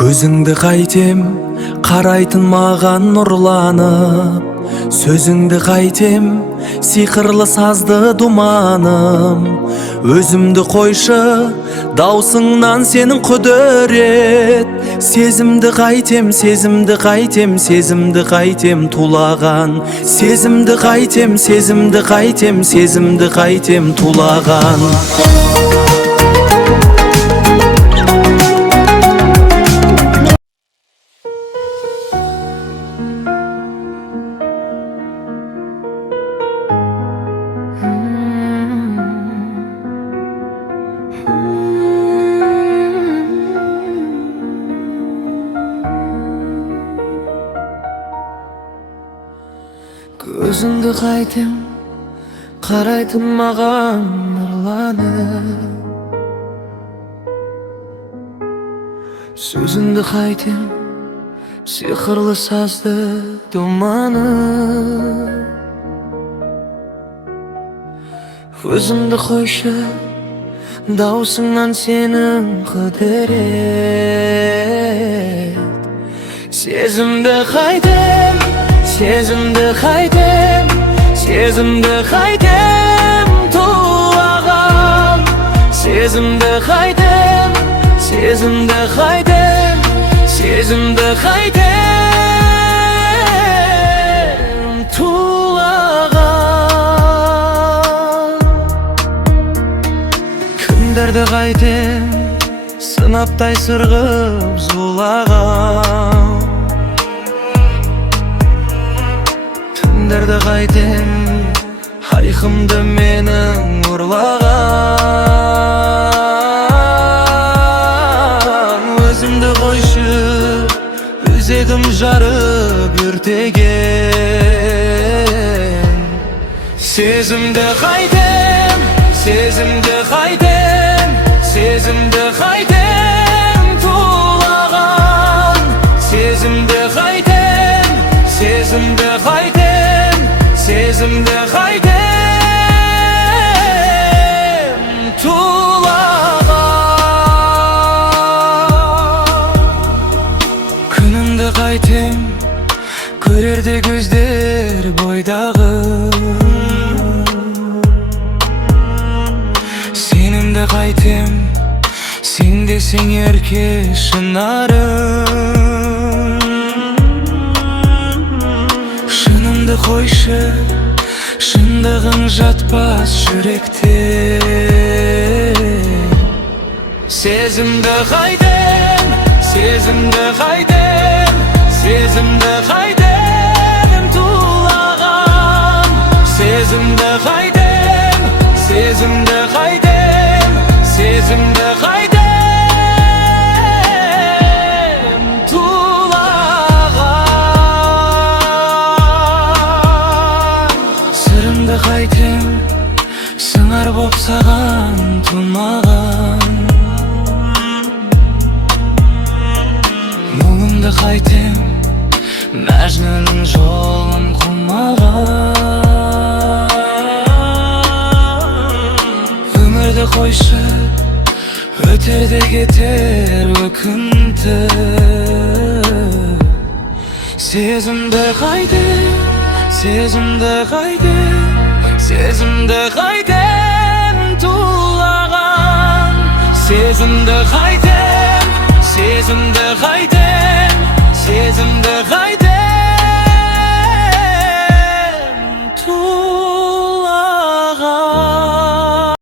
Көзіңді қайтем, қарайтын маған нұрланып. Сөзіңді қайтем, сиқырлы сазды думаным. Өзімді қойшы, даусыңнан сенің құдірет. Сезімді қайтем, сезімді қайтем, сезімді қайтем тулаған. Сезімді қайтем, сезімді қайтем, сезімді қайтем тулаған. Көзіңді қайтем, қарайтын маған нұрланып. Сөзіңді қайтем, сиқырлы сазды думаным. Өзімді қойшы, даусыңнан сенің құдірет. Сезімді қайтем, сезімді қайтем, сезімді қайтем тулаған. Сезімді қайтем, сезімді қайтем, сезімді қайтем тулаған. Күндерді қайтем, сынаптай сырғып зулаған. Түндерді қайтем, айқымды менің ұрлаған. Өзімді қойшы, өзегім жарып өртеген. Сезімді қайтем, сезімді қайтем, сезімді қайтем тулаған. Сезімді қайтем, сезімді қайтем, сезімді қайтем тулаған. Күнімді қайтем, көрерде көздер бойдағы. Сенімді қайтем, сен десең ерке шынарым. Шынымды қойшы, шындығың жатпас жүректе. Сезімді қайтем, сезімді қайтем, сезімді қайтем тулаған. Сезімді қайтем, сезімді қайтем, сезімді қайтем тулаған. Сырымды қайтем, сыңар боп саған тумаған. Мұңымды қайтем, мәжнүннің жолын қумаған. Өмірді қойшы, өтер де кетер өкінті. Сезімді қайтем, сезімді қайтем, сезімді қайтем тулаған. Сезімді қайтем, сезімді қайтем,